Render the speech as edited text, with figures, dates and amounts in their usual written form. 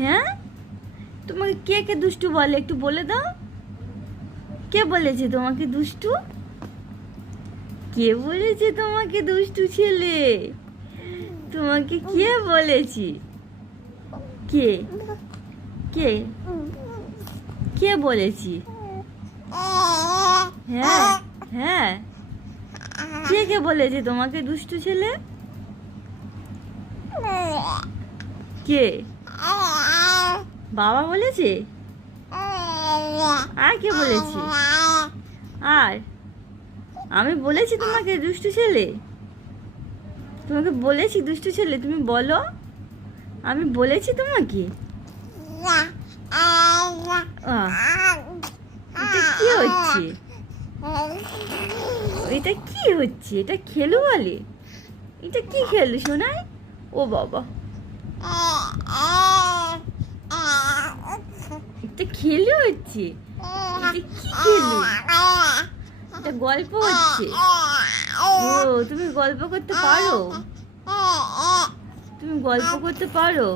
হ্যাঁ, তোমাকে কে কে দুষ্টু বলে একটু বলে দাও। কে বলেছে তোমাকে দুষ্টু? কে বলেছে তোমাকে দুষ্টু ছেলে? তোমাকে কে বলেছে? কে কে কে বলেছি? হ্যাঁ হ্যাঁ, কে কে বলেছে তোমাকে দুষ্টু ছেলে? কে? বাবা বলেছে? আর কে বলেছে? আর আমি বলেছি তোমাকে দুষ্টু ছেলে? তোমাকে বলেছি দুষ্টু ছেলে, তুমি বলো। আমি বলেছি তোমাকে? এটা কি হচ্ছে? এটা কি হচ্ছে? এটা খেলু বলে? এটা কি খেলু শোনায়? ও বাবা, এটা খেলু হচ্ছে? এটা কি খেলু? এটা গল্প হচ্ছে? ও, তুমি গল্প করতে পারো? তুমি গল্প করতে পারো?